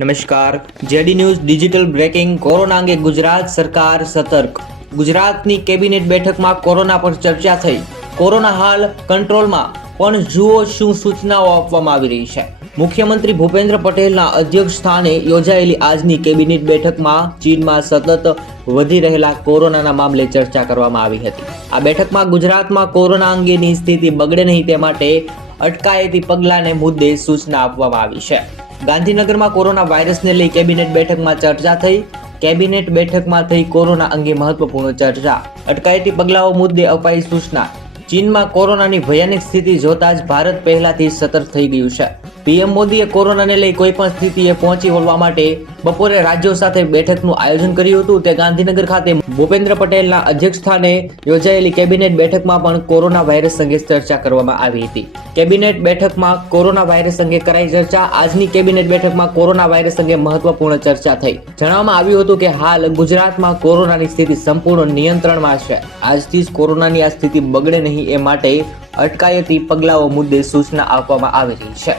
નમસ્કાર, JD news digital breaking. Corona અંગે ગુજરાત સરકાર સતર્ક. ગુજરાતની કેબિનેટ બેઠકમાં કોરોના પર ચર્ચા થઈ. કોરોના હાલ કંટ્રોલમાં, પણ જુઓ શું સૂચનાઓ આપવામાં આવી રહી છે. મુખ્યમંત્રી ભૂપેન્દ્ર પટેલના અધ્યક્ષ સ્થાને યોજાયેલી આજની કેબિનેટ બેઠકમાં ચીનમાં સતત વધી રહેલા કોરોનાના મામલે ચર્ચા કરવામાં આવી હતી. આ બેઠકમાં ગુજરાતમાં કોરોના અંગેની સ્થિતિ બગડે નહીં તે માટે અટકાયતી પગલાંને મુદ્દે સૂચના આપવામાં આવી છે. ગાંધીનગરમાં કોરોના વાયરસને લઈ કેબિનેટ બેઠકમાં ચર્ચા થઈ. કેબિનેટ બેઠકમાં થઈ કોરોના અંગે મહત્વપૂર્ણ ચર્ચા. અટકાયતી પગલાઓ મુદ્દે અપાઈ સૂચના. ચીનમાં કોરોનાની ભયાનક સ્થિતિ જોતા જ ભારત પહેલાથી સતર્ક થઈ ગયું છે. પીએમ મોદીએ કોરોનાને લઈ કોઈ પણ સ્થિતિએ પહોંચી વળવા માટે બપોરે રાજ્યો સાથે બેઠકનું આયોજન કર્યું હતું. તે ગાંધીનગર ખાતે ભૂપેન્દ્ર પટેલના અધ્યક્ષસ્થાને યોજાયેલી કેબિનેટ બેઠકમાં પણ કોરોના વાયરસ અંગે ચર્ચા કરવામાં આવી હતી. કેબિનેટ બેઠકમાં કોરોના વાયરસ અંગે કરાઈ ચર્ચા. આજની કેબિનેટ બેઠકમાં કોરોના વાયરસ અંગે મહત્વપૂર્ણ ચર્ચા થઈ. જણાવવામાં આવ્યું હતું કે હાલ ગુજરાતમાં કોરોનાની સ્થિતિ સંપૂર્ણ નિયંત્રણમાં છે. આજથી જ કોરોનાની આ સ્થિતિ બગડે નહીં એ માટે અટકાયતી પગલાઓ મુદ્દે સૂચના આપવામાં આવી રહી છે.